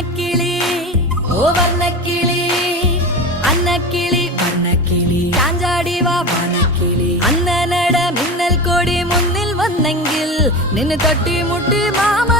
അന്നക്കിളി ഓ വർണ്ണക്കിളി അന്നക്കിളി വർണ്ണക്കിളി ചാഞ്ചാടി വാ വാനക്കിളി അന്നനട മിന്നൽ കൊടി മുന്നിൽ വന്നെങ്കിൽ നിന്നെ തട്ടി മുട്ടി മാമ